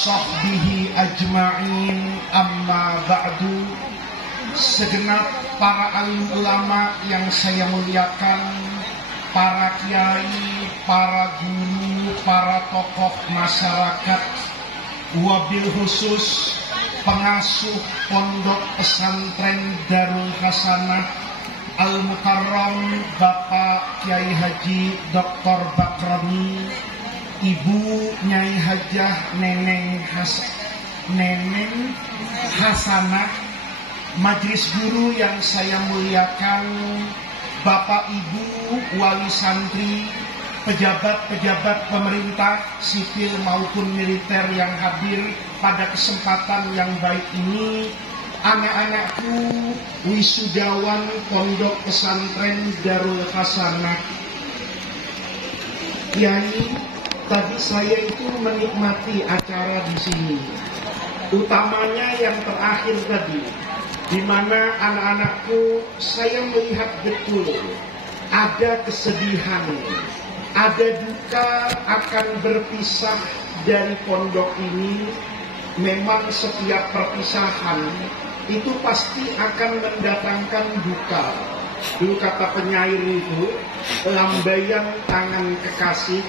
sahbihi ajma'in, amma ba'du. Segenap para alim ulama yang saya muliakan, para kiai, para guru, para tokoh masyarakat, wabil khusus pengasuh pondok pesantren Darul Hasanah Al-Mukarram Bapak Kiai Haji Dr. Bakrami, Ibu Nyai Hajah Neneng Hasanah, majelis guru yang saya muliakan, Bapak Ibu wali santri, pejabat-pejabat pemerintah sipil maupun militer yang hadir pada kesempatan yang baik ini, anak-anakku wisudawan pondok pesantren Darul Hasanah. Kiai, tadi saya itu menikmati acara di sini, utamanya yang terakhir tadi, di mana anak-anakku saya melihat betul ada kesedihan, ada duka akan berpisah dari pondok ini. Memang setiap perpisahan itu pasti akan mendatangkan duka. Dulu kata penyair itu, lambaian tangan kekasih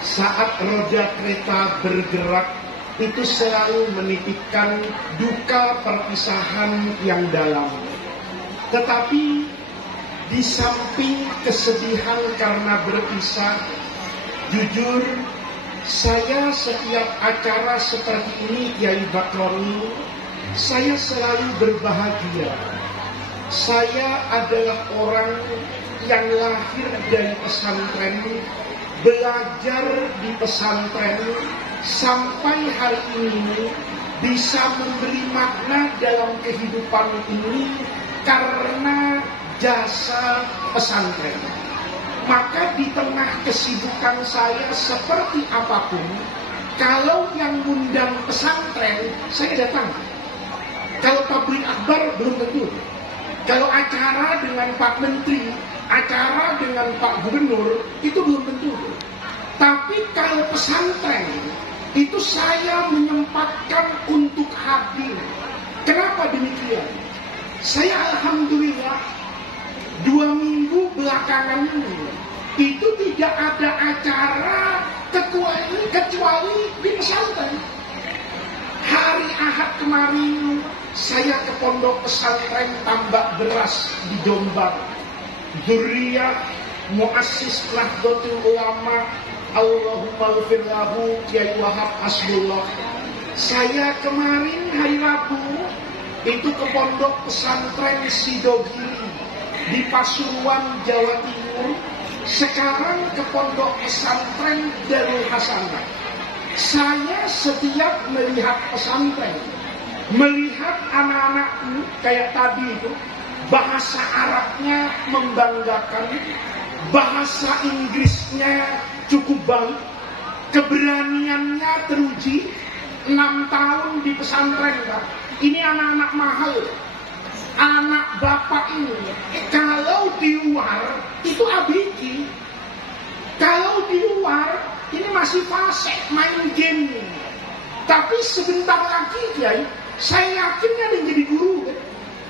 saat roda kereta bergerak itu selalu menitipkan duka perpisahan yang dalam. Tetapi di samping kesedihan karena berpisah, jujur saya setiap acara seperti ini, Kiai Bakrami, saya selalu berbahagia. Saya adalah orang yang lahir dari pesantren, belajar di pesantren, sampai hari ini bisa memberi makna dalam kehidupan ini karena jasa pesantren. Maka di tengah kesibukan saya seperti apapun, kalau yang ngundang pesantren, saya datang. Kalau tabligh akbar belum tentu. Kalau acara dengan Pak Menteri, acara dengan Pak Gubernur, itu belum tentu. Tapi kalau pesantren, itu saya menyempatkan untuk hadir. Kenapa demikian? Saya alhamdulillah 2 minggu belakangan ini itu tidak ada acara kecuali di pesantren. Hari Ahad kemarin saya ke pondok pesantren Tambak Beras di Jombang. Dzurriyyah Muassis Nahdlatul Ulama Allahumma ighfir lahu Kiai Wahab Asbullah. Saya kemarin hari Rabu itu ke pondok pesantren Sidogiri di Pasuruan, Jawa Timur. Sekarang ke pondok pesantren Darul Hasanah. Saya setiap melihat pesantren, melihat anak-anakku kayak tadi itu, bahasa Arabnya membanggakan, bahasa Inggrisnya cukup baik, keberaniannya teruji. 6 tahun di pesantren, Pak. Ini anak-anak mahal. Anak bapak ini, kalau di luar itu abiki, kalau di luar ini masih fase main game. Tapi sebentar lagi, Kiai, saya yakin ada yang jadi guru.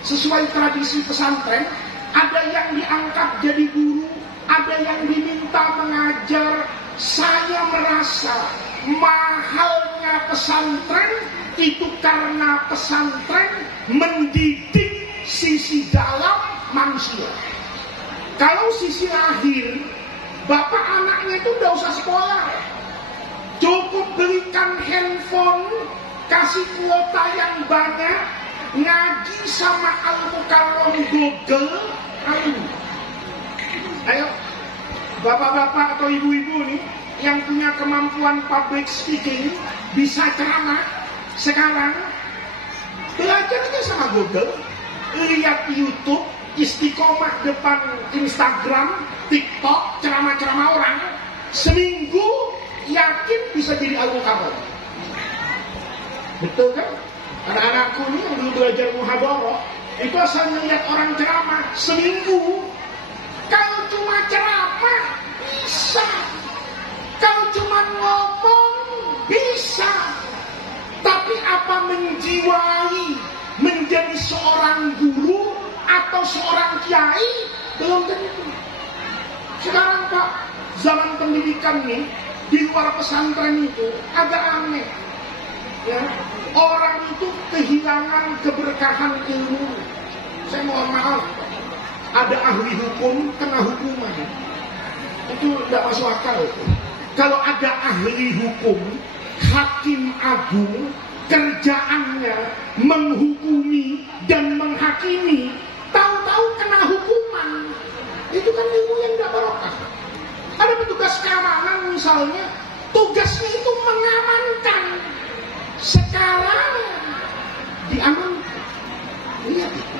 Sesuai tradisi pesantren, ada yang diangkat jadi guru, ada yang diminta mengajar. Saya merasa mahalnya pesantren itu karena pesantren mendidik sisi dalam manusia. Kalau sisi lahir, bapak anaknya itu udah usah sekolah, cukup belikan handphone, kasih kuota yang banyak, ngaji sama Al-Mukarram Google. Ayo bapak-bapak atau ibu-ibu nih yang punya kemampuan public speaking, bisa ceramah sekarang, belajar aja sama Google. Lihat YouTube, istiqomah depan Instagram, TikTok, ceramah-ceramah orang. Seminggu yakin bisa jadi Al-Mukarram. Betul kan? Anak-anakku ini yang dulu belajar muhadharah, itu asal melihat orang ceramah seminggu. Kalau cuma ceramah bisa, kalau cuma ngomong bisa. atau seorang kiai belum tentu. Sekarang Pak, zaman pendidikan nih di luar pesantren itu agak aneh. Ya, orang itu kehilangan keberkahan ilmu. Saya mohon maaf, ada ahli hukum kena hukuman. Itu tidak masuk akal itu. Kalau ada ahli hukum, hakim agung, kerjaannya menghukumi dan menghakimi, tahu-tahu kena hukuman, itu kan ilmu yang tidak barokah. Ada petugas keamanan misalnya, tugasnya itu mengamankan, sekarang diamankan. Lihat itu,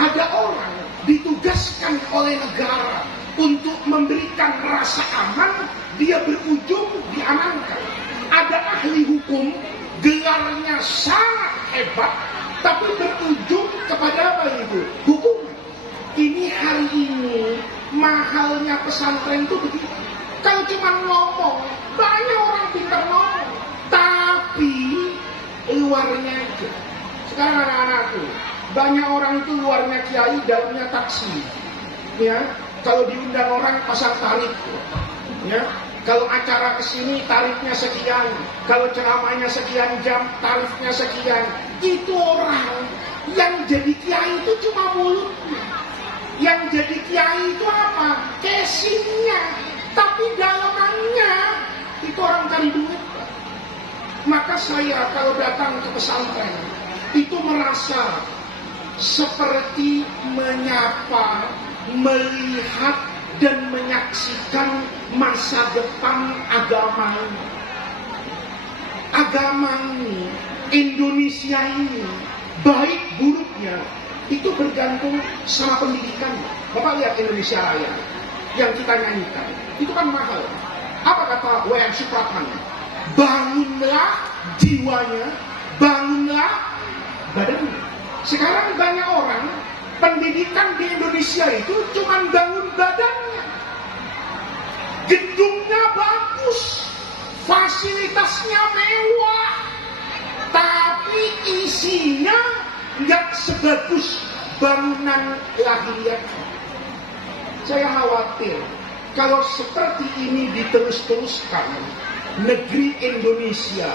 ada orang ditugaskan oleh negara untuk memberikan rasa aman, dia berujung diamankan. Ada ahli hukum, gelarnya sangat hebat, tapi berujung kepada apa itu? Hukum. Ini hari ini mahalnya pesantren itu begitu. Kalau cuma ngomong, banyak orang pintar ngomong, tapi luarnya aja. Sekarang anak-anakku, banyak orang itu luarnya kiai, dalamnya taksi. Ya, kalau diundang orang pasang tarif. Ya, kalau acara kesini tarifnya sekian, kalau ceramahnya sekian jam tarifnya sekian. Itu orang yang jadi kiai itu cuma mulutnya. Yang jadi kiai itu apa? Casingnya. Tapi dalamannya itu orang cari duit. Maka saya kalau datang ke pesantren itu merasa seperti menyapa, melihat dan menyaksikan masa depan agama ini. Agama ini, Indonesia ini, baik buruknya itu bergantung sama pendidikan. Bapak lihat Indonesia Raya yang kita nyanyikan, itu kan mahal. Apa kata W.M. Supratman? Bangunlah jiwanya, bangunlah badannya. Sekarang banyak orang pendidikan di Indonesia itu cuma bangun badannya. Gedungnya bagus, fasilitasnya mewah, tapi isinya nggak sebagus bangunan lahiriah. Saya khawatir kalau seperti ini diterus-teruskan, negeri Indonesia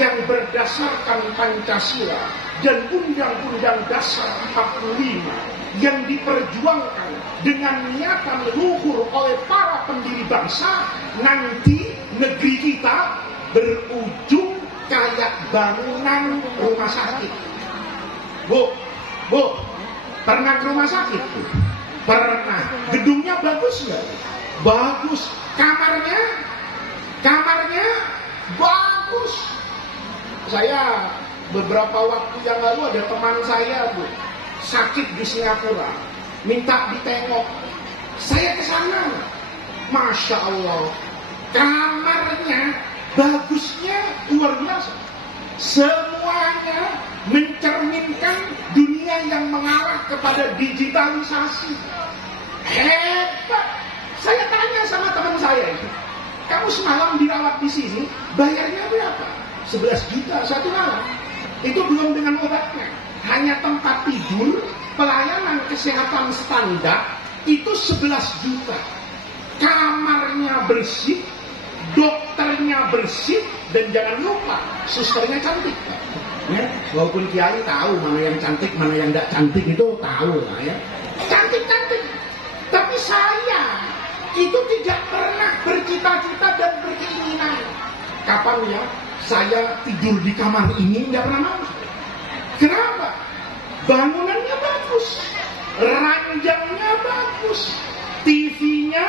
yang berdasarkan Pancasila dan Undang-Undang Dasar 45 yang diperjuangkan dengan niatan luhur oleh para pendiri bangsa, nanti negeri kita berujung kayak bangunan rumah sakit. Bu, pernah ke rumah sakit? Pernah. Gedungnya bagus nggak? Bagus. Kamarnya bagus. Saya beberapa waktu yang lalu ada teman saya, Bu, sakit di Singapura, minta ditengok. Saya ke sana, Masya Allah, kamarnya bagusnya luar biasa. Semuanya mencerminkan dunia yang mengarah kepada digitalisasi. Hebat. Saya tanya sama teman saya itu, kamu semalam dirawat di sini, bayarnya berapa? 11 juta satu malam. Itu belum dengan obatnya, hanya tempat tidur, pelayanan kesehatan standar, itu 11 juta. Kamarnya bersih, dokternya bersih, dan jangan lupa susternya cantik. Ya, walaupun kiai tahu mana yang cantik, mana yang tidak cantik, itu tahu lah ya. Cantik-cantik. Tapi saya itu tidak pernah bercita-cita dan berkeinginan. Kapan ya saya tidur di kamar ini, tidak pernah mau. Kenapa? Bangunannya bagus, ranjangnya bagus, TV-nya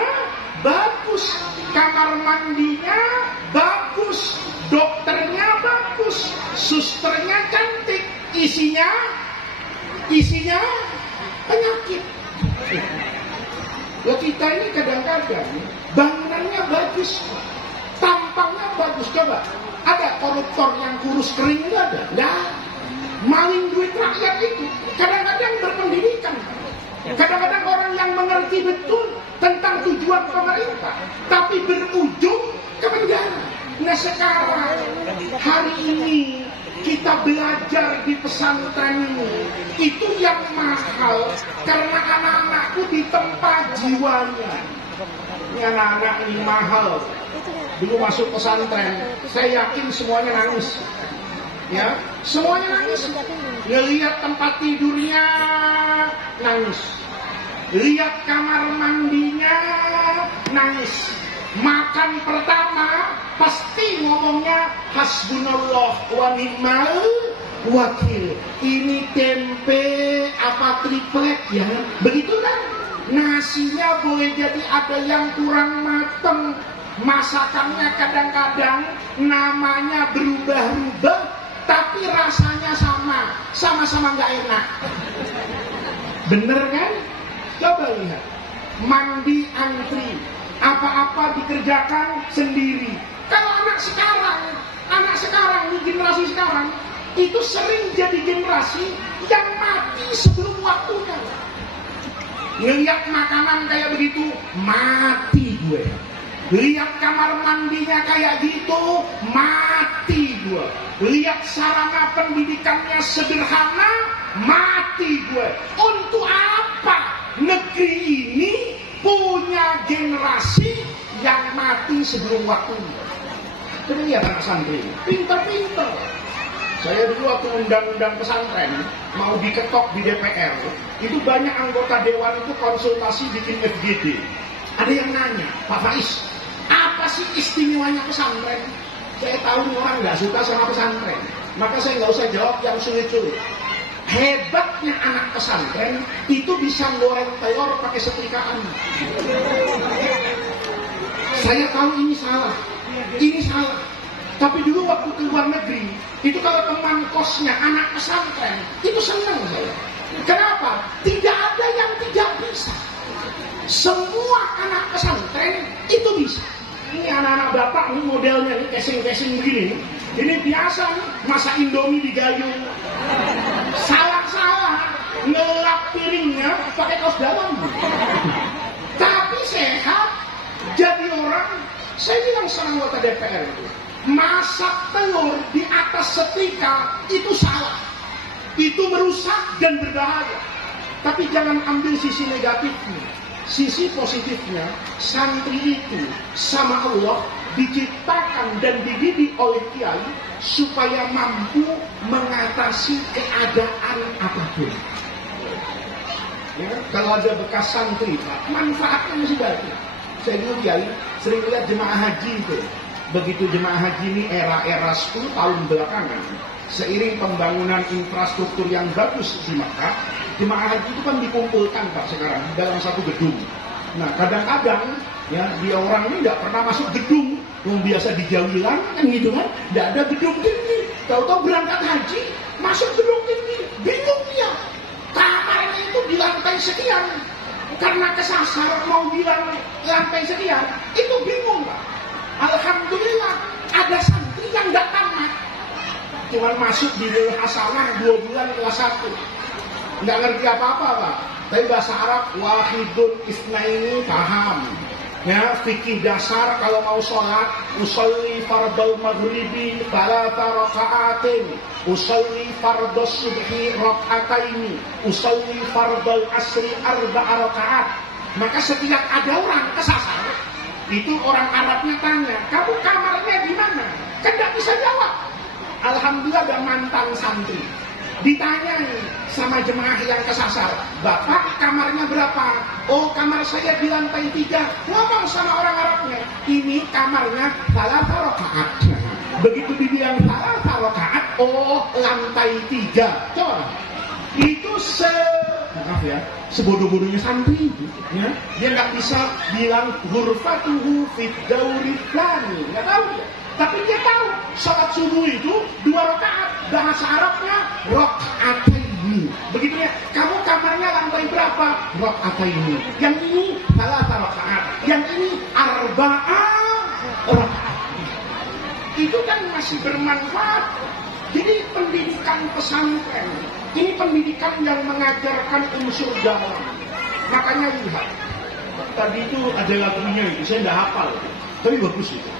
bagus, kamar mandinya bagus, dokternya bagus, susternya cantik, isinya penyakit. Loh, kita ini kadang-kadang bangunannya bagus, tampangnya bagus. Coba, ada koruptor yang kurus kering itu ada? Nggak. Maling duit rakyat itu kadang-kadang berpendidikan, kadang-kadang orang yang mengerti betul tentang tujuan pemerintah, tapi berujung ke penjara. Nah sekarang, hari ini, kita belajar di pesantren ini, itu yang mahal, karena anak-anakku ditempa jiwanya. Ini anak-anak ini mahal. Dulu masuk pesantren, saya yakin semuanya nangis. Ya, semuanya nangis. Ngelihat tempat tidurnya, nangis. Lihat kamar mandinya, nangis. Makan pertama, pasti ngomongnya hasbunallah wa ni'mal wakil. Ini tempe apa triplek ya? Begitu kan? Nasinya boleh jadi ada yang kurang mateng. Masakannya kadang-kadang namanya berubah-ubah, tapi rasanya sama-sama nggak enak. Bener kan? Coba lihat, mandi antri, apa-apa dikerjakan sendiri. Kalau anak sekarang, di generasi sekarang, itu sering jadi generasi yang mati sebelum waktunya. Ngeliat makanan kayak begitu, mati gue. Lihat kamar mandinya kayak gitu, mati gue. Lihat sarana pendidikannya sederhana, mati gue. Untuk apa negeri ini punya generasi yang mati sebelum waktunya? Kita lihat anak santri, pinter-pinter. Saya dulu waktu undang-undang pesantren mau diketok di DPR, itu banyak anggota dewan itu konsultasi bikin FGD. Ada yang nanya, Pak Faiz, apa sih istimewanya pesantren? Saya tahu orang nggak suka sama pesantren, maka saya nggak usah jawab yang sulit-sulit. Hebatnya anak pesantren itu bisa goreng telur pakai setrikaan. Saya tahu ini salah. Tapi dulu waktu ke luar negeri, itu kalau teman kosnya anak pesantren, itu senang saya. Kenapa? Tidak ada yang tidak bisa. Semua anak pesantren itu bisa. Ini anak-anak bapak ini modelnya ini casing-casing begini. Ini biasa nih, masak indomie di gayung. Salah-salah ngelap piringnya pakai kaos dalam. Tapi sehat, jadi orang. Saya bilang sama anggota DPR itu, masak telur di atas setrika itu salah. Itu merusak dan berbahaya. Tapi jangan ambil sisi negatifnya. Sisi positifnya, santri itu sama Allah diciptakan dan dididik oleh kiai supaya mampu mengatasi keadaan apapun. Ya, kalau ada bekas santri, Pak, manfaatnya masih banyak. Saya dulu kiai sering lihat jemaah haji itu. Begitu jemaah haji ini era-era 10 tahun belakangan, seiring pembangunan infrastruktur yang bagus di Makkah, jemaah haji itu kan dikumpulkan Pak sekarang dalam satu gedung. Nah kadang-kadang ya dia orang ini nggak pernah masuk gedung, yang biasa di Jawilan kan gitu kan, nggak ada gedung tinggi. Tahu-tahu berangkat haji masuk gedung tinggi, bingung dia. Kamarnya itu di lantai sekian, karena kesasar mau bilang lantai sekian, itu bingung Pak. Alhamdulillah ada santri yang nggak tamat, cuman masuk di hasanah 2 bulan kelas 1. Nggak ngerti apa-apa Pak, tapi bahasa Arab wahidun isnaini paham. Ya, fikih dasar kalau mau sholat, usolli fardal maghribi thalatha raka'atin, usolli fardal subhi raka'ataini, usolli fardal asri 4 raka'at. Maka setiap ada orang kesasar, itu orang Arabnya tanya, kamu kamarnya di mana? Kan nggak bisa jawab. Alhamdulillah ada mantan santri. Ditanya sama jemaah yang kesasar, Bapak kamarnya berapa? Oh kamar saya di lantai 3. Ngomong sama orang Arabnya, ini kamarnya thalatha rakaat. Begitu dibilang thalatha rakaat, oh lantai 3. Coba, itu maaf ya, sebodoh-bodohnya santri ya. Dia nggak bisa bilang ghurfatuhu fid dauri flani, nggak tahu dia. Tapi dia tahu sholat subuh itu 2 rakaat, bahasa Arabnya raka'ataini. Begitu ya, kamu kamarnya lantai berapa? Raka'ataini. Yang ini thalatha rakaat, yang ini 4 rakaat. Itu kan masih bermanfaat. Jadi pendidikan pesantren ini pendidikan yang mengajarkan unsur dalam. Makanya lihat, tadi itu ada lagunya itu, saya tidak hafal, tapi bagus itu.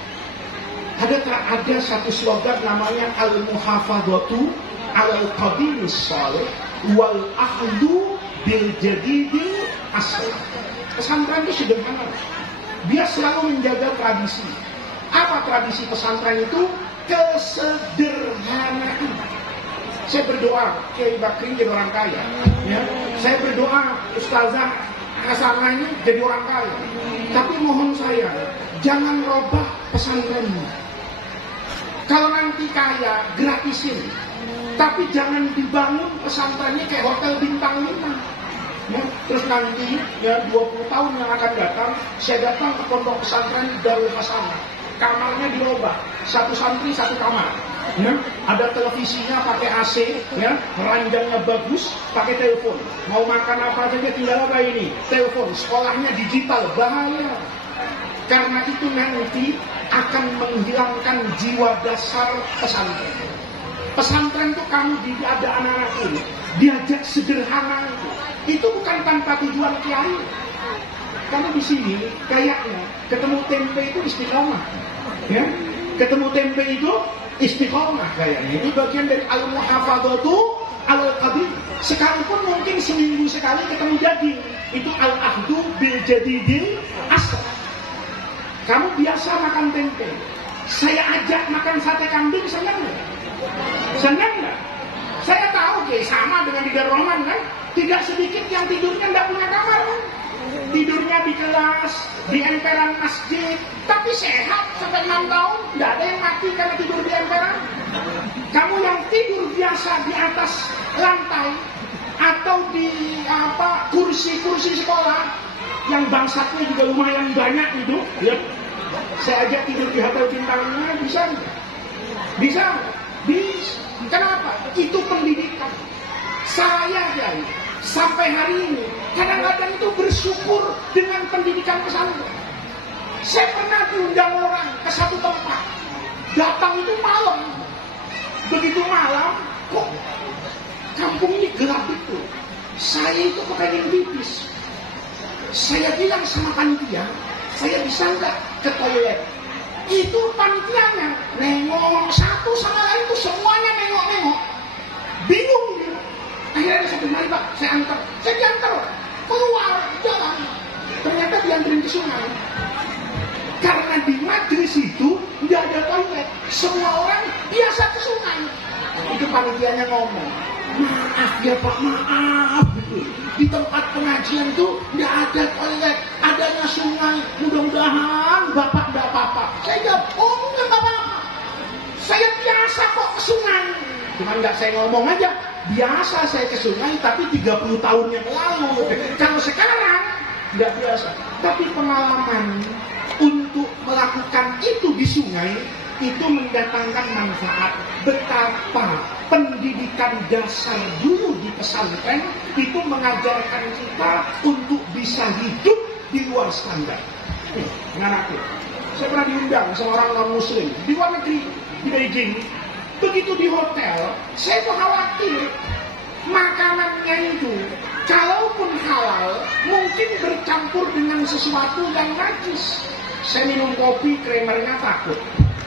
Ada satu slogan namanya al-muhafadzatu al-qadimis salih wal ahdu bil jadidil asli. Pesantren itu sederhana. Dia selalu menjaga tradisi. Apa tradisi pesantren itu? Kesederhanaan. Saya berdoa Kiai Bakri jadi orang kaya, ya. Saya berdoa Ustazah Hasanah ini jadi orang kaya. Tapi mohon saya, jangan robah pesantrennya. Kalau nanti kaya, gratisin. Tapi jangan dibangun pesantrennya kayak hotel bintang 5. Ya, terus nanti ya 20 tahun yang akan datang, saya datang ke pondok pesantren Darul Hasanah. Kamarnya dirubah, satu santri satu kamar. Ya, ada televisinya pakai AC, ya, ranjangnya bagus, pakai telepon. Mau makan apa saja tinggal apa ini, telepon. Sekolahnya digital, bahaya. Karena itu nanti akan menghilangkan jiwa dasar pesantren. Pesantren itu kamu ada anak-anak ini, diajak sederhana itu. Itu bukan tanpa tujuan kiai. Karena di sini kayaknya ketemu tempe itu istiqomah, ya. Ketemu tempe itu istiqomah kayaknya. Ini bagian dari al-muhafadzatu al-qadim. Sekalipun mungkin seminggu sekali ketemu daging, itu al-ahdu bil jadidil asl. Kamu biasa makan tempe, saya ajak makan sate kambing, senang nggak? Senang nggak? Saya tahu sama dengan di Darul Rahman kan. Tidak sedikit yang tidurnya tidak punya kamar kan? Tidurnya di kelas, di emperan masjid, tapi sehat sampai 6 tahun, tidak ada yang mati karena tidur di emperan. Kamu yang tidur biasa di atas lantai atau di kursi-kursi sekolah, yang bangsatnya juga lumayan banyak itu, ya. Saya ajak tidur di hotel bintangnya, bisa nggak? Bisa. Kenapa? Itu pendidikan. Saya jadi sampai hari ini kadang-kadang itu bersyukur dengan pendidikan pesantren. Saya pernah diundang orang ke satu tempat, datang itu malam. Begitu malam, kok kampung ini gelap itu. Saya itu kepengen pipis. Saya bilang sama panitia, saya bisa nggak ke toilet? Itu panitianya nengok satu sama lain itu semuanya nengok-nengok. Bingung dia. Akhirnya ada satu, mari Pak, saya antar. Saya diantar keluar jalan. Ternyata diantarin ke sungai. Karena di majelis itu tidak ada toilet. Semua orang biasa ke sungai. Itu panitianya ngomong, maaf ya Pak, maaf gitu. Di tempat pengajian itu tidak ada toilet, adanya sungai. Mudah-mudahan Bapak tidak apa-apa. Saya jawab, oh enggak apa-apa. Saya biasa kok ke sungai. Cuma nggak saya ngomong aja, biasa saya ke sungai, tapi 30 tahun yang lalu. Kalau sekarang nggak biasa. Tapi pengalaman untuk melakukan itu di sungai itu mendatangkan manfaat. Betapa pendidikan dasar dulu di pesantren itu mengajarkan kita untuk bisa hidup di luar standar. Anakku, saya pernah diundang seorang non muslim di luar negeri, di Beijing. Begitu di hotel, saya tuh khawatir makanannya itu kalaupun halal mungkin bercampur dengan sesuatu yang najis. Saya minum kopi, kremernya takut.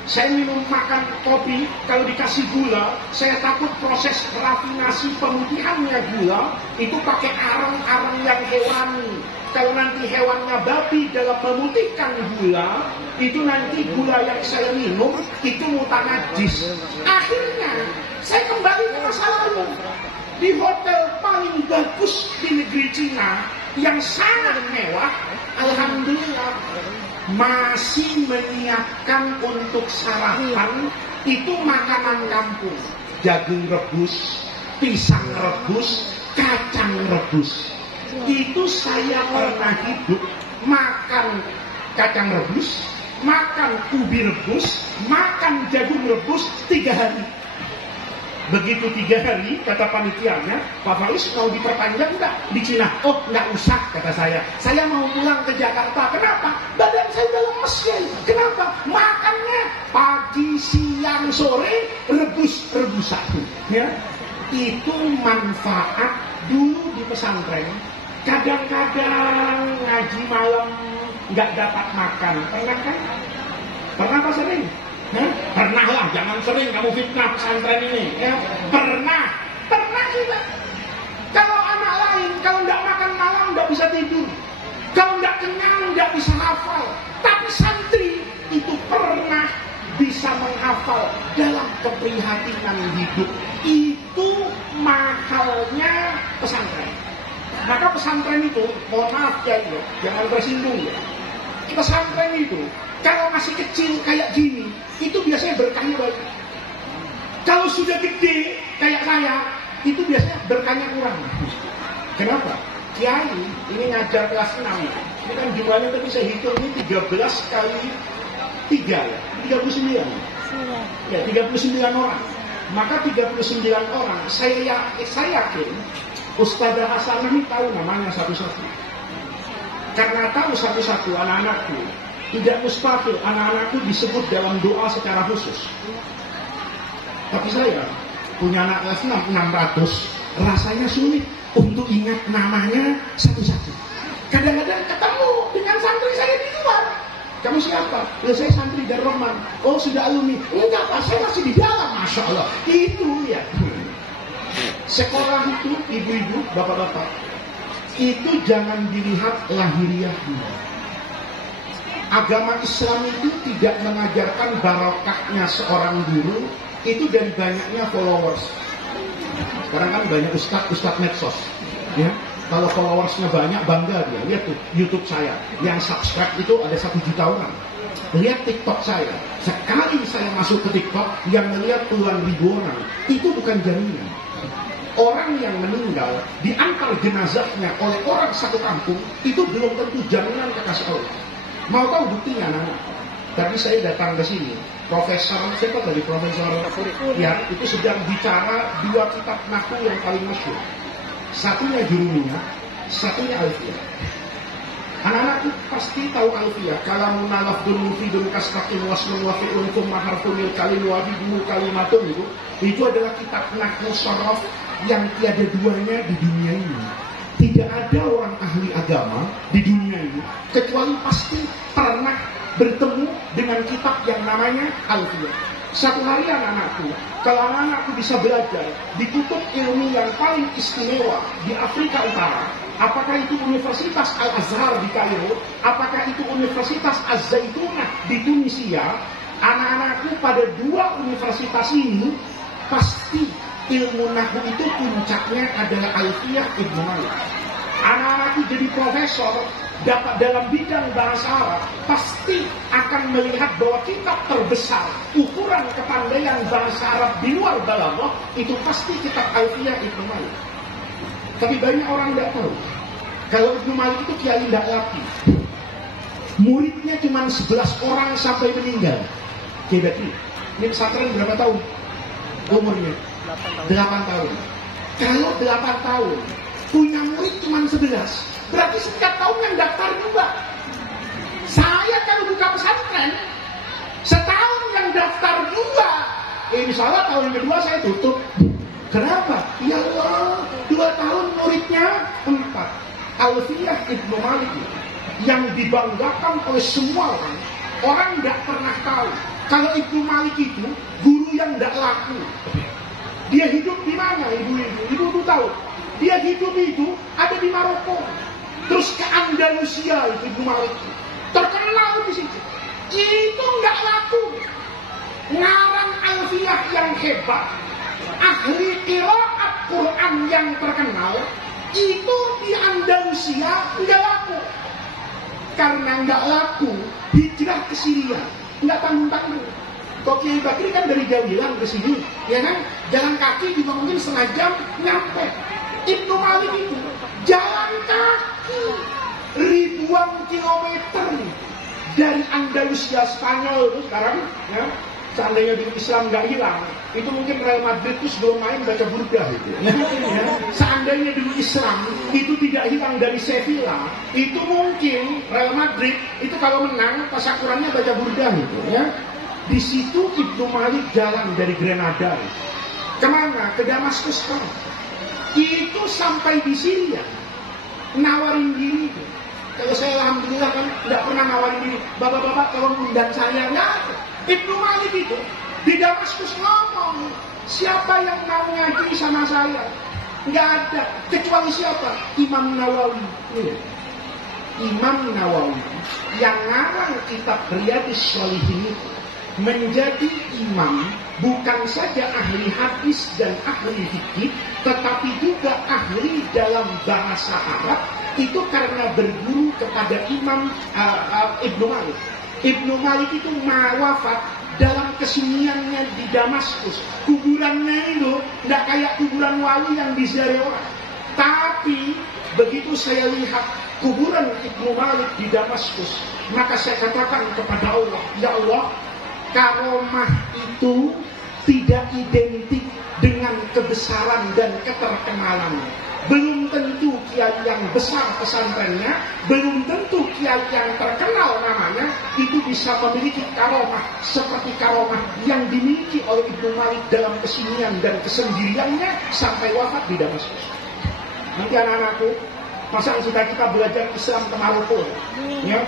Saya makan kopi, kalau dikasih gula, saya takut proses rafinasi pemutihannya gula itu pakai arang-arang yang hewani. Kalau nanti hewannya babi dalam memutihkan gula, itu nanti gula yang saya minum itu mutan najis. Akhirnya saya kembali ke masa lalu. Di hotel paling bagus di negeri Cina yang sangat mewah, alhamdulillah masih menyiapkan untuk sarapan itu makanan kampung, jagung rebus, pisang rebus, kacang rebus. Itu saya pernah hidup makan kacang rebus, makan ubi rebus, makan jagung rebus 3 hari. Begitu 3 hari, kata panitianya, Pak Faiz mau diperpanjang enggak di Cina? Oh, enggak usah, kata saya. Saya mau pulang ke Jakarta. Kenapa? Badan saya udah lemes ya. Kenapa? Makannya pagi, siang, sore, rebus-rebusan. Ya, itu manfaat dulu di pesantren. Kadang-kadang ngaji malam nggak dapat makan. Pernah kan? Pernah apa sering? Hah? Pernah lah, jangan sering kamu fitnah pesantren ini. Ya. Pernah juga. Kalau anak lain, kalau tidak makan malam tidak bisa tidur, kalau tidak kenyang tidak bisa hafal. Tapi santri itu pernah bisa menghafal dalam keprihatinan hidup. Itu mahalnya pesantren. Maka pesantren itu, mohon maaf ya, jangan tersinggung ya. Pesantren itu, kalau masih kecil kayak gini, itu biasanya berkahnya banyak. Kalau sudah gede kayak saya, itu biasanya berkahnya kurang. Kenapa? Kiai ini ngajar kelas 6. Ini kan jumlahnya tapi saya hitung ini 13 kali 3 ya, 39. Ya, 39 orang. Maka 39 orang, saya yakin Ustadzah Hasanah ini tahu namanya satu-satu. Karena tahu satu-satu anak-anakku, tidak mustahil anak-anakku disebut dalam doa secara khusus. Tapi saya punya anak kelas 600, rasanya sulit untuk ingat namanya satu-satu. Kadang-kadang ketemu dengan santri saya di luar. Kamu siapa? Ya, saya santri dari Rahman. Oh, sudah alumni. Enggak Pak, saya masih di dalam. Masya Allah. Itu ya. Sekolah itu, ibu-ibu, bapak-bapak, itu jangan dilihat lahiriahnya. Agama Islam itu tidak mengajarkan barokahnya seorang guru itu dari banyaknya followers. Sekarang kan banyak ustadz medsos, ya. Kalau followersnya banyak bangga dia. Lihat tuh YouTube saya, yang subscribe itu ada 1 juta orang. Lihat TikTok saya, sekali saya masuk ke TikTok yang melihat puluhan ribu orang. Itu bukan jaminan. Orang yang meninggal diantar jenazahnya oleh orang satu kampung itu belum tentu jaminan kekasih Allah. Mau tahu buktinya anak? Tadi saya datang ke sini, Profesor, siapa tadi Profesor? Ya, itu sedang bicara 2 kitab nahwu yang paling masyhur. Satunya Jurumiyah, satunya Alfiyah. Anak-anak pasti tahu Alfiyah. Kalamun lafdun mufidun kastaqim waslun wa fi'lun thumma harfunil kalim wa bidmu kalimatun itu. Itu adalah kitab nahwu sharaf yang tiada duanya di dunia ini. Tidak ada orang ahli agama di dunia ini kecuali pasti pernah bertemu dengan kitab yang namanya Alfiyah. Satu hari anak-anakku, kalau anak-anakku bisa belajar di kutub ilmu yang paling istimewa di Afrika Utara, apakah itu Universitas Al-Azhar di Kairo, apakah itu Universitas Az-Zaitunah di Tunisia, anak-anakku pada 2 universitas ini pasti ilmu nahwu itu puncaknya adalah Alfiyah Ibnu Malik. Anak-anakku jadi profesor dapat dalam bidang bahasa Arab, pasti akan melihat bahwa kitab terbesar ukuran kepandaian bahasa Arab di luar balaghah itu pasti kitab Alfiyah Ibnu Malik. Tapi banyak orang tidak tahu kalau Ibnu Malik itu kiai tidak laki. Muridnya cuma 11 orang sampai meninggal. Kira-kira ini pesantren berapa tahun? Umurnya 8 tahun. Kalau 8 tahun punya murid cuma 11, berarti setiap tahun yang daftar juga. Saya kalau buka pesantren, setahun yang daftar juga. Misalnya tahun kedua saya tutup. Kenapa? Ya Allah, 2 tahun muridnya 4. Alfiyah Ibnu Malik yang dibanggakan oleh semua orang. Orang tidak pernah tahu kalau Ibnu Malik itu guru yang tidak laku. Dia hidup di mana ibu-ibu? Ibu tahu? Dia hidup itu ada di Maroko. Terus ke Andalusia itu Ibnu Malik. Terkenal di situ. Itu nggak laku. Ngarang Alfiyah yang hebat. Ahli qiraat Quran yang terkenal. Itu di Andalusia nggak laku. Karena nggak laku, hijrah ke Syria. Nggak tanggung-tanggung. Kok Kiai Bakri kan dari Jawilan ke sini, ya kan? Jalan kaki juga mungkin setengah jam nyampe. Ibnu Malik itu jalan kaki ribuan kilometer dari Andalusia Spanyol itu sekarang, ya. Seandainya di Islam nggak hilang, itu mungkin Real Madrid itu sebelum main baca burdah itu. Ya. Seandainya dulu Islam itu tidak hilang dari Sevilla, itu mungkin Real Madrid itu kalau menang tasakurannya baca burdah itu. Ya. Di situ Ibnu Malik jalan dari Grenada kemana? Ke Damaskus kan? Itu sampai di Syria nawarin diri. Kalau saya alhamdulillah kan tidak pernah nawarin diri. Bapak-bapak kalau undang saya nggak. Ibnu Malik itu Di Damaskus ngomong, siapa yang mau ngaji sama saya? Nggak ada, kecuali siapa? Imam Nawawi. Imam Nawawi yang ngarang kitab Riyadhus Shalihin itu menjadi imam bukan saja ahli hadis dan ahli fikih, tetapi juga ahli dalam bahasa Arab. Itu karena berguru kepada Imam Ibnu Malik. Ibnu Malik itu wafat dalam kesunyiannya di Damaskus. Kuburannya itu tidak kayak kuburan wali yang diziarahi orang. Tapi begitu saya lihat kuburan Ibnu Malik di Damaskus, maka saya katakan kepada Allah, ya Allah, karomah itu tidak identik dengan kebesaran dan keterkenalan. Belum tentu kiai yang besar pesantrennya, belum tentu kiai yang terkenal namanya itu bisa memiliki karomah seperti karomah yang dimiliki oleh Ibnu Malik dalam kesunyian dan kesendiriannya sampai wafat di Damaskus. Nanti anak-anakku, masa kita belajar Islam ke Maroko, ya,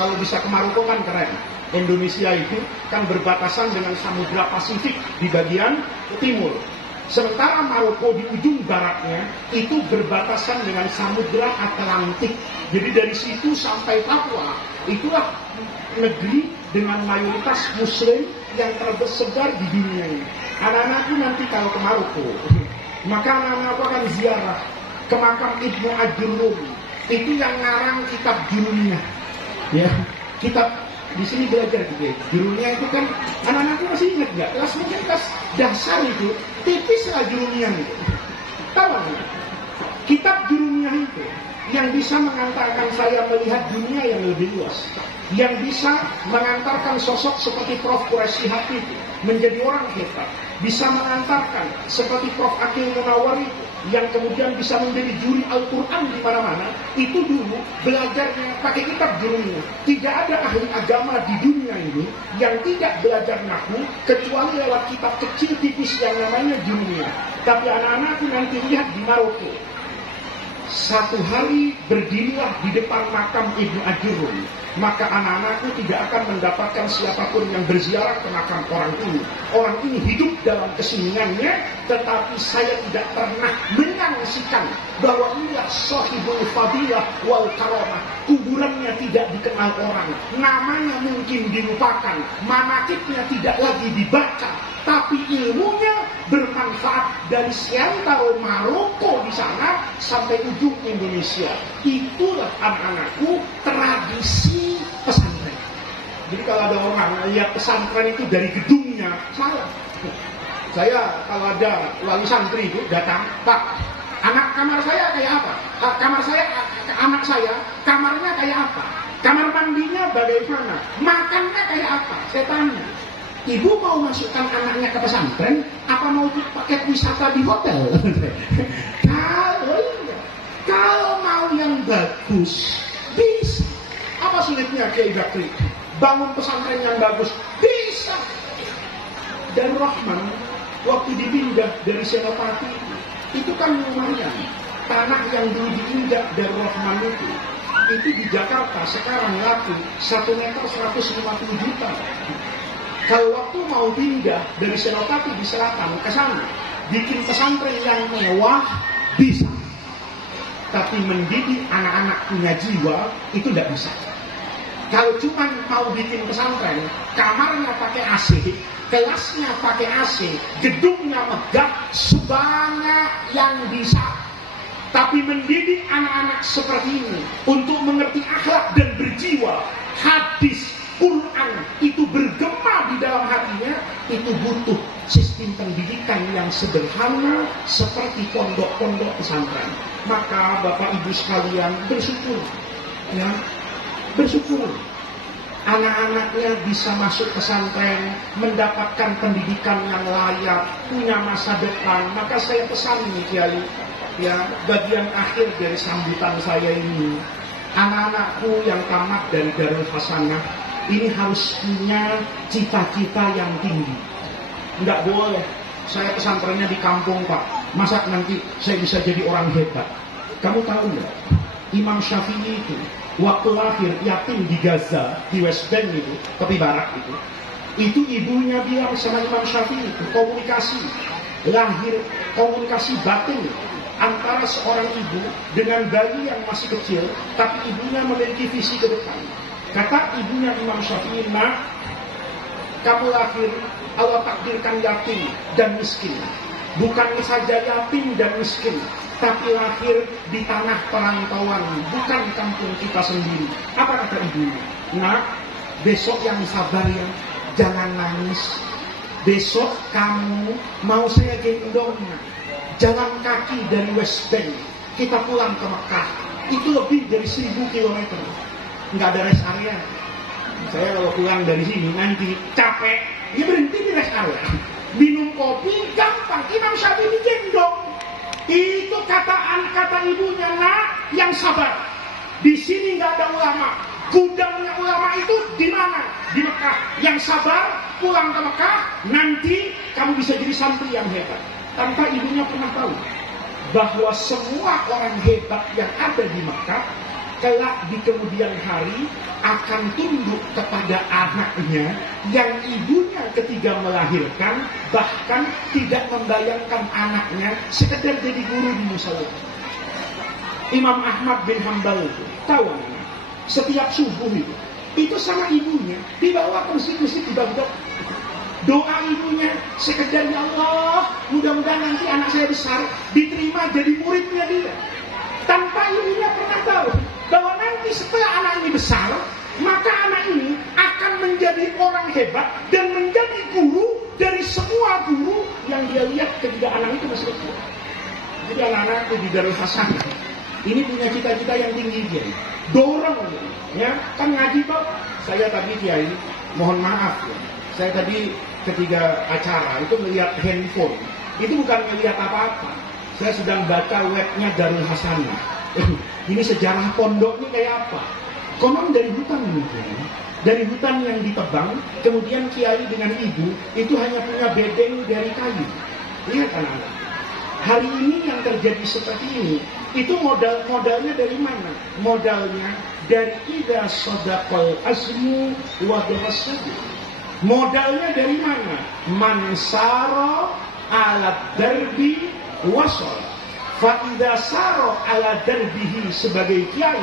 kalau bisa ke Maroko kan keren. Indonesia itu kan berbatasan dengan Samudra Pasifik di bagian timur. Sementara Maroko di ujung baratnya itu berbatasan dengan Samudra Atlantik. Jadi dari situ sampai Papua, itulah negeri dengan mayoritas Muslim yang tersebar di dunia ini. Anak-anakku nanti kalau ke Maroko, maka anak-anakku akan ziarah ke makam Ibnu Ajurrum. Itu yang ngarang kitab Jurumiyah. Ya, kitab di sini belajar gitu ya. Jurumiyah itu kan anak-anakku masih ingat nggak? Kelas dasar itu tipis lah Jurumiyah itu. Tahu nggak? Kitab Jurumiyah itu yang bisa mengantarkan saya melihat dunia yang lebih luas, yang bisa mengantarkan sosok seperti Prof. Quraisy Shihab itu menjadi orang hebat, bisa mengantarkan seperti Prof. Akil Munawar itu yang kemudian bisa menjadi juri Al-Quran di mana-mana. Itu dulu belajarnya pakai kitab Jurumiyah. Tidak ada ahli agama di dunia ini yang tidak belajar nahwu kecuali lewat kitab kecil tipis yang namanya Jurumiyah. Tapi anak-anakku nanti lihat di Maroko, satu hari berdirilah di depan makam Ibnu Ajurrum, maka anak-anakku tidak akan mendapatkan siapapun yang berziarah ke makam orang ini. Orang ini hidup dalam kesunyiannya, tetapi saya tidak pernah menyaksikan bahwa inilah sahibul fadilah wal karamah. Kuburannya tidak dikenal orang, namanya mungkin dilupakan, manakibnya tidak lagi dibaca, tapi ilmunya bermanfaat dari seantero Maroko di sana sampai ujung Indonesia. Itulah anak-anakku tradisi pesantren. Jadi kalau ada orang lihat pesantren itu dari gedungnya, salah. Saya kalau ada wali santri itu datang, Pak, anak kamar saya kayak apa? Kamar saya, anak saya, kamarnya kayak apa? Kamar mandinya bagaimana? Makannya kayak apa? Saya tanya, ibu mau masukkan anaknya ke pesantren, apa mau paket wisata di hotel? Kalau mau yang bagus, bisa. Apa sulitnya Kiai Bakri? Bangun pesantren yang bagus, bisa. Dan Rahman, waktu dipindah dari Senopati, itu kan lumayan. Tanah yang dulu diinjak dari Rahman itu di Jakarta sekarang laku 1 meter 150 juta. Kalau waktu mau pindah dari Senopati di selatan ke sana, bikin pesantren yang mewah, bisa. Tapi mendidik anak-anak punya jiwa, itu tidak bisa. Kalau cuma mau bikin pesantren, kamarnya pakai AC, kelasnya pakai AC, gedungnya megah, sebanyak yang bisa. Tapi mendidik anak-anak seperti ini untuk mengerti akhlak dan berjiwa, hadis, Quran itu bergema di dalam hatinya, itu butuh sistem pendidikan yang sederhana seperti pondok-pondok pesantren. Maka Bapak Ibu sekalian bersyukur, ya, bersyukur anak-anaknya bisa masuk pesantren, mendapatkan pendidikan yang layak, punya masa depan. Maka saya pesan nih Kiai, ya, bagian akhir dari sambutan saya ini, anak-anakku yang tamat dari Darul Hasanah ini harus punya cita-cita yang tinggi. Tidak boleh saya pesantrennya di kampung Pak, masa nanti saya bisa jadi orang hebat. Kamu tahu nggak, Imam Syafi'i itu waktu lahir yatim di Gaza, di West Bank itu, tepi barat itu, Itu ibunya bilang sama Imam Syafi'i, komunikasi lahir, komunikasi batin antara seorang ibu dengan bayi yang masih kecil, tapi ibunya memiliki visi ke depan. Kata ibunya Imam Syafi'i, nak, kamu lahir Allah takdirkan yatim dan miskin. Bukan saja yatim dan miskin, tapi lahir di tanah perantauan, bukan kampung kita sendiri. Apa kata ibunya? Nak, besok yang sabar ya, jangan nangis. Besok kamu mau saya gendong, jalan kaki dari West Bank, kita pulang ke Mekah. Itu lebih dari 1000 kilometer. Nggak ada rest area. Saya kalau pulang dari sini nanti capek, ya berhenti di rest area. Minum kopi gampang, Imam Syafi'i digendong. Itu kata ibunya, nak, yang sabar. Di sini nggak ada ulama. Gudangnya ulama itu di mana? Di Mekah. Yang sabar, pulang ke Mekah, nanti kamu bisa jadi santri yang hebat. Tanpa ibunya pernah tahu bahwa semua orang hebat yang ada di Mekah kelak di kemudian hari akan tunduk kepada anaknya yang ibunya ketika melahirkan bahkan tidak membayangkan anaknya sekedar jadi guru di musola. Imam Ahmad bin Hanbal itu tahu, setiap subuh itu sama ibunya dibawa ke masjid-masjid di Baghdad. Doa ibunya sekedar, ya Allah, mudah-mudahan nanti anak saya besar diterima jadi muridnya dia. Tanpa ibunya pernah tahu bahwa nanti setelah anak ini besar, maka anak ini akan menjadi orang hebat dan menjadi guru dari semua guru yang dia lihat ketika anak itu masih kecil. Jadi anak-anak itu di Darul Hasanah ini punya cita-cita yang tinggi dia. Dorong, ya kan ngaji kok. Saya tadi Kiai, mohon maaf ya. Saya tadi ketika acara itu melihat handphone. Itu bukan melihat apa-apa. Saya sedang baca webnya Darul Hasanah. Ini sejarah pondoknya kayak apa? Konon dari hutan mungkin. Dari hutan yang ditebang, kemudian kiai dengan ibu itu hanya punya bedeng dari kayu. Lihat anak-anak. Hari ini yang terjadi seperti ini, itu modalnya dari mana? Modalnya dari idza sadaqal azmu wa dhahasabi. Modalnya dari mana? Mansara ala darbi wasol. Fa idza sara ala darbihi sebagai kiai,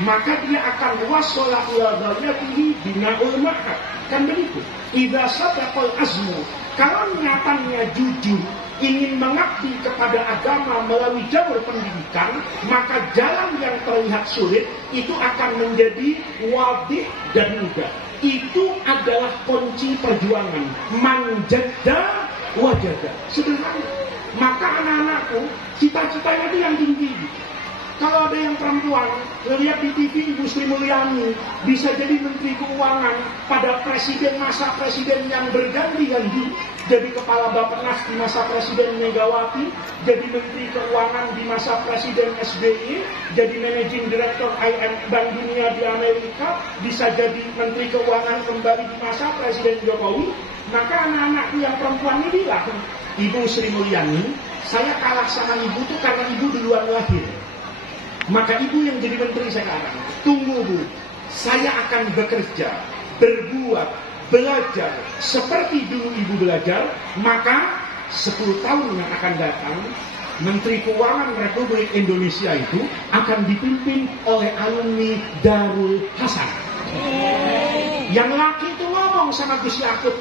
maka dia akan wasola ila ghayatihi binaul ma'ad. Kan begitu. Idza sadaqal azmu, kalau niatannya jujur ingin mengabdi kepada agama melalui jalur pendidikan, maka jalan yang terlihat sulit itu akan menjadi wadih dan mudah. Itu adalah kunci perjuangan. Manjada wajada. Sederhana. Maka anak-anakku cita-citanya itu yang tinggi. Kalau ada yang perempuan lihat di TV Ibu Sri Mulyani bisa jadi Menteri Keuangan pada masa presiden yang berganti-ganti, jadi Kepala Bappenas di masa Presiden Megawati, jadi Menteri Keuangan di masa Presiden SBY, jadi Managing Director IMF Bank Dunia di Amerika, bisa jadi Menteri Keuangan kembali di masa Presiden Jokowi. Maka anak-anakku yang perempuan ini bilang, Ibu Sri Mulyani, saya kalah sama ibu tuh karena ibu duluan lahir. Maka ibu yang jadi menteri sekarang, tunggu bu, saya akan bekerja, berbuat, belajar seperti dulu ibu belajar, maka 10 tahun yang akan datang, Menteri Keuangan Republik Indonesia itu akan dipimpin oleh alumni Darul Hasanah. Yang laki itu ngomong sama Gus Yakub,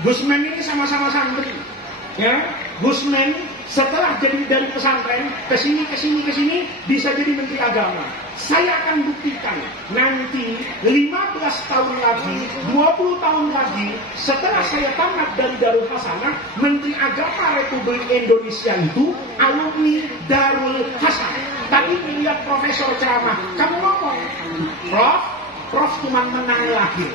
Gusmen ini sama-sama santri, ya, Gusmen setelah jadi dari pesantren ke sini bisa jadi Menteri Agama. Saya akan buktikan nanti 15 tahun lagi, 20 tahun lagi setelah saya tamat dari Darul Hasanah, Menteri Agama Republik Indonesia itu alumni Darul Hasanah. Tadi melihat profesor ceramah, kamu ngomong, Prof cuma menang lahir.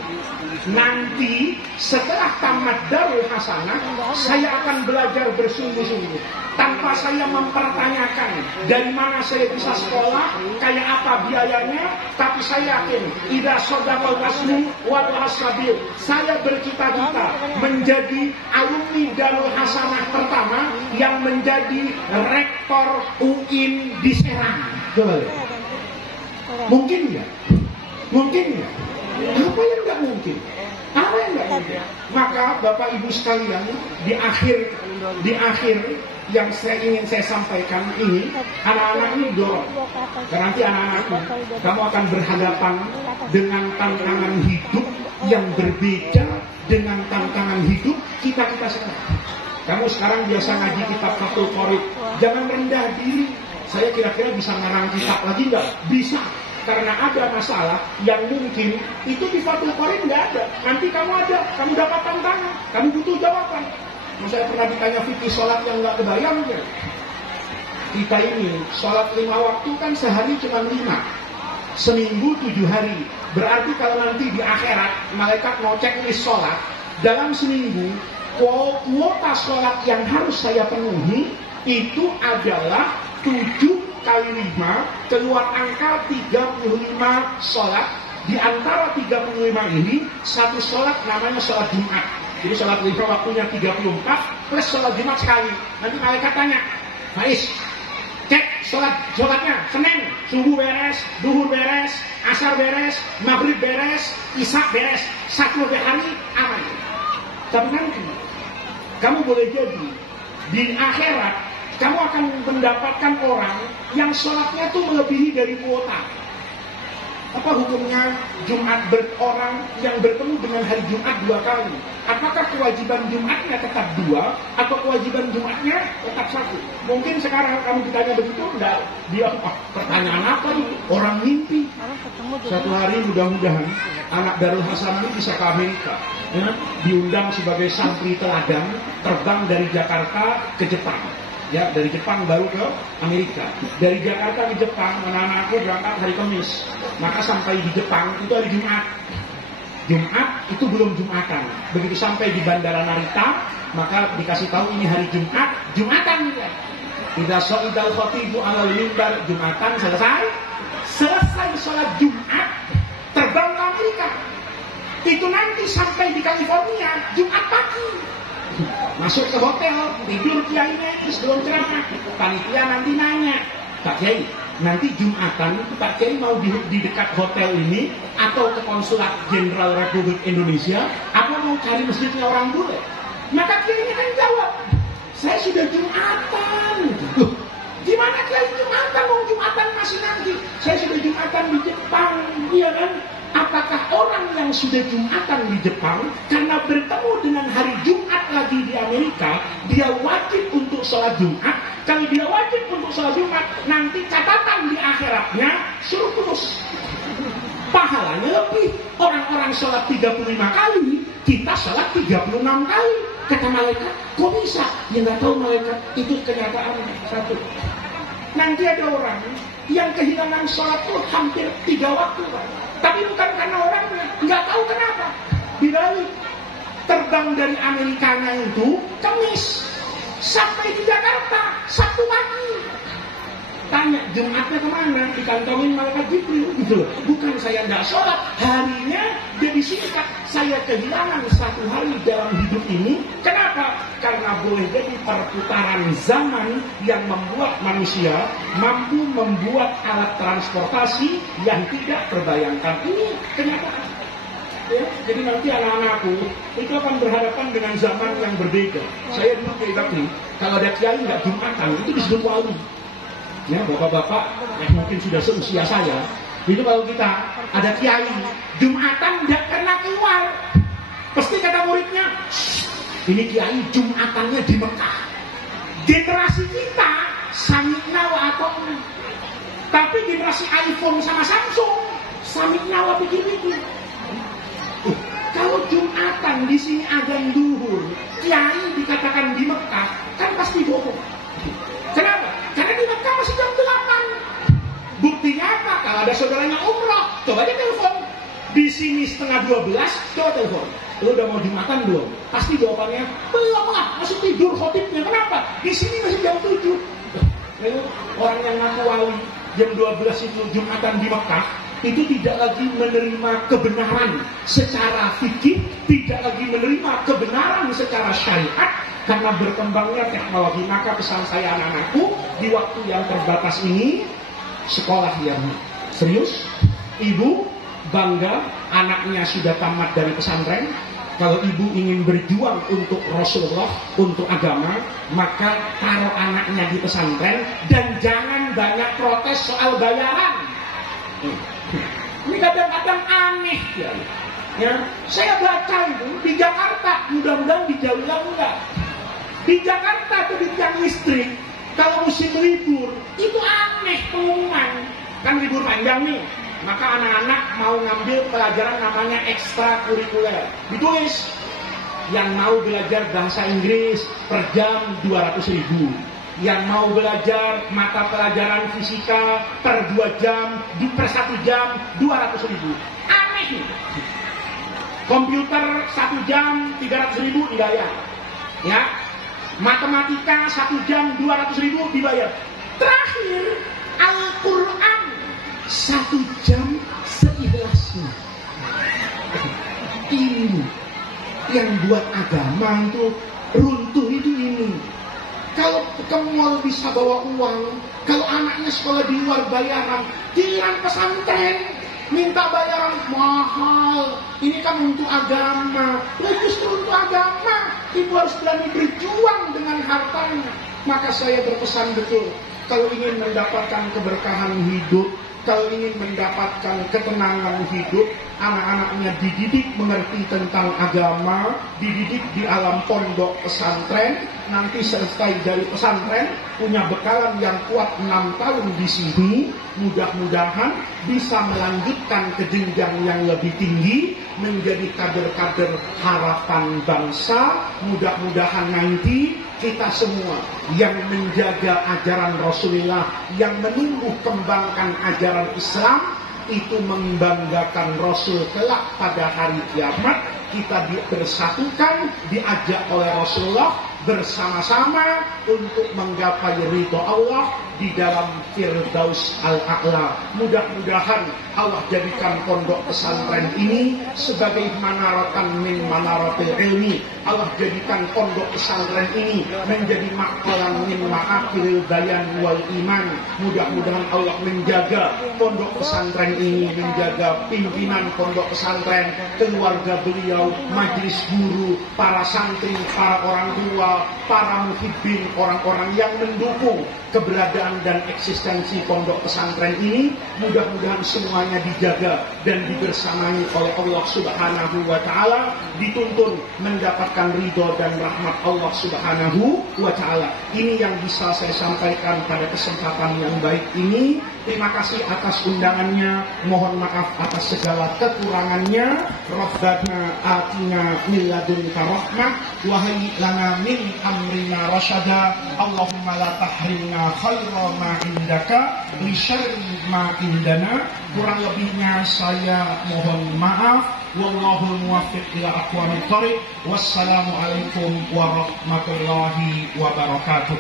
Nanti setelah tamat Darul Hasanah, saya akan belajar bersungguh-sungguh tanpa saya mempertanyakan dari mana saya bisa sekolah, kayak apa biayanya. Tapi saya yakin, idza sadaqal qasmu wa hasabil, saya bercita-cita menjadi alumni Darul Hasanah pertama yang menjadi rektor UIN di Serang. Mungkin nggak? Mungkin nggak? Apa yang nggak mungkin? Apa yang nggak mungkin? Maka Bapak Ibu sekalian, di akhir yang ingin saya sampaikan ini, anak-anak ini dorong. Karena nanti anak-anakku, kamu akan berhadapan dengan tantangan hidup yang berbeda dengan tantangan hidup kita sekarang. Kamu sekarang biasa ngaji kitab Fathul Qorib, jangan rendah diri. Saya kira-kira bisa ngarang kitab lagi nggak? Bisa. Karena ada masalah yang mungkin itu di Fathul Qorib nggak ada. Nanti kamu dapat tantangan, kamu butuh jawaban. Saya pernah ditanya fikih sholat yang nggak kebayang ya. Kita ini sholat 5 waktu kan sehari cuma 5, seminggu 7 hari. Berarti kalau nanti di akhirat malaikat mau cek list sholat dalam seminggu, kuota sholat yang harus saya penuhi itu adalah 7 kali 5 keluar angka 35 sholat. Di antara 35 ini satu sholat namanya sholat Jumat. Jadi sholat 5 waktunya 34 plus sholat Jumat sekali. Nanti malaikat tanya, Faiz, cek sholatnya Senin, subuh beres, duhur beres, asar beres, maghrib beres, isya beres, satu hari aman. Tapi nanti kamu boleh jadi di akhirat kamu akan mendapatkan orang yang sholatnya tuh melebihi dari kuota. Apa hukumnya Jumat orang yang bertemu dengan hari Jumat 2 kali? Apakah kewajiban Jumatnya tetap 2 atau kewajiban Jumatnya tetap 1? Mungkin sekarang kamu ditanya begitu, enggak. Dia pertanyaan apa itu? Orang mimpi. Satu hari mudah-mudahan anak Darul Hasan ini bisa ke Amerika. Ya, diundang sebagai santri teladan, terbang dari Jakarta ke Jepang. Ya, dari Jepang baru ke Amerika. Dari Jakarta ke Jepang, anak-anakku berangkat hari Kamis. Maka sampai di Jepang itu hari Jumat. Jumat itu belum Jumatan. Begitu sampai di Bandara Narita, maka dikasih tahu ini hari Jumat, Jumatan ya. Idza sha'idal khatibu 'alal mimbar, Jumatan selesai. Selesai sholat Jumat, terbang ke Amerika. Itu nanti sampai di California Jumat pagi. Masuk ke hotel, tidur kiainya sebelum ceramah. Panitia nanti nanya, Pak Kiai, nanti Jumatan Pak Kiai mau di dekat hotel ini atau ke Konsulat Jenderal Republik Indonesia, apa mau cari masjidnya orang bule? Maka Kiainya kan jawab, saya sudah Jumatan. Loh, gimana Kiai Jumatan? Mau Jumatan masih nanti. Saya sudah Jumatan di Jepang, iya kan? Apakah orang yang sudah Jumatan di Jepang karena bertemu dengan hari Jumat lagi di Amerika, dia wajib untuk sholat Jumat? Kalau dia wajib untuk sholat Jumat, nanti catatan di akhiratnya suruh terus. Pahalanya lebih. Orang-orang sholat 35 kali, kita sholat 36 kali. Kata malaikat, kok bisa? Ya nggak tahu malaikat, itu kenyataan satu. Nanti ada orang yang kehilangan sholat itu hampir 3 waktu. Tapi bukan karena orangnya, nggak tahu kenapa. Dibalik, terbang dari Amerikanya itu Kamis, sampai di Jakarta Sabtu pagi. Tanya Jumatnya kemana? Dikantongin malaikat Jibril gitu. Bukan saya nggak sholat, harinya jadi singkat. Saya kehilangan 1 hari dalam hidup ini. Kenapa? Karena boleh jadi perputaran zaman yang membuat manusia mampu membuat alat transportasi yang tidak terbayangkan. Ini kenyataan. Ya, jadi nanti anak-anakku itu akan berhadapan dengan zaman yang berbeda. Saya dulu kayak tadi, kalau ada kiai nggak Jumatan itu disebut wali. Ya, bapak-bapak yang mungkin sudah seusia saya, itu kalau kita ada kiai Jumatan nggak pernah keluar, pasti kata muridnya, ini kiai Jumatannya di Mekah. Generasi kita samikna wa atokna, tapi generasi iPhone sama Samsung samikna wa begini. Kalau Jumatan di sini azan duhur, kiai dikatakan di Mekah, kan pasti bohong. Kenapa? Karena di Mekah masih jam 8. Buktinya apa? Kalau ada saudaranya umrah, coba aja telepon. Di sini setengah 12, coba telepon. Lu udah mau Jumatan belum? Pasti jawabannya, belum lah, masih tidur khotibnya. Kenapa? Di sini masih jam 7. Orang yang ngaku wali jam 12 itu Jumatan di Mekah, itu tidak lagi menerima kebenaran secara fikih, tidak lagi menerima kebenaran secara syariat, karena berkembangnya teknologi. Maka pesan saya anak-anakku, di waktu yang terbatas ini, sekolah yang serius, ibu bangga anaknya sudah tamat dari pesantren. Kalau ibu ingin berjuang untuk Rasulullah, untuk agama, maka taruh anaknya di pesantren dan jangan banyak protes soal bayaran. Ini kadang-kadang aneh ya. Saya baca itu di Jakarta, mudah-mudahan di Jawa enggak. Di Jakarta atau di tiang listrik, kalau musim libur, itu aneh pengumuman. Kan libur panjang nih, maka anak-anak mau ngambil pelajaran namanya ekstrakurikuler. Ditulis, yang mau belajar bahasa Inggris per jam 200.000. Yang mau belajar mata pelajaran fisika per 2 jam, per 1 jam 200.000. Aneh nih. Komputer 1 jam 300.000 dibayar. Ya. Matematika 1 jam 200.000 dibayar. Terakhir, Al-Quran 1 jam seikhlasnya. Ini yang buat agama itu runtuh itu ini. Kalau ke mall bisa bawa uang, kalau anaknya sekolah di luar bayaran, giliran pesantren minta bayaran mahal. Ini kan untuk agama. Ya justru untuk agama ibu harus berani berjuang dengan hartanya. Maka saya berpesan betul, kalau ingin mendapatkan keberkahan hidup, kalau ingin mendapatkan ketenangan hidup, anak-anaknya dididik mengerti tentang agama, dididik di alam pondok pesantren, nanti selesai dari pesantren, punya bekalan yang kuat 6 tahun di sini, mudah-mudahan bisa melanjutkan ke jenjang yang lebih tinggi, menjadi kader-kader harapan bangsa. Mudah-mudahan nanti kita semua yang menjaga ajaran Rasulullah, yang menumbuh kembangkan ajaran Islam, itu membanggakan Rasul kelak pada hari kiamat. Kita bersatukan, diajak oleh Rasulullah bersama-sama untuk menggapai ridho Allah di dalam Firdaus Al-A'la. Mudah-mudahan Allah jadikan pondok pesantren ini sebagai manaratan min manaratil ilmi. Allah jadikan pondok pesantren ini menjadi maqalan min ma'akilil bayan wal iman. Mudah-mudahan Allah menjaga pondok pesantren ini, menjaga pimpinan pondok pesantren, keluarga beliau, majelis guru, para santri, para orang tua, para muhibbin, orang-orang yang mendukung keberadaan dan eksistensi pondok pesantren ini. Mudah-mudahan semuanya dijaga dan dibersamai oleh Allah Subhanahu wa Ta'ala, dituntun mendapatkan ridho dan rahmat Allah Subhanahu wa Ta'ala. Ini yang bisa saya sampaikan pada kesempatan yang baik ini. Terima kasih atas undangannya, mohon maaf atas segala kekurangannya. Rabbana atina min ladunka rahmah wa hayyi lana min amrina rasyada. Allahumma la tahrimna khaira ma indaka li syarri ma indana. Kurang lebihnya saya mohon maaf. Wallahul muwaffiq ila aqwamit thoriq. Wassalamualaikum warahmatullahi wabarakatuh.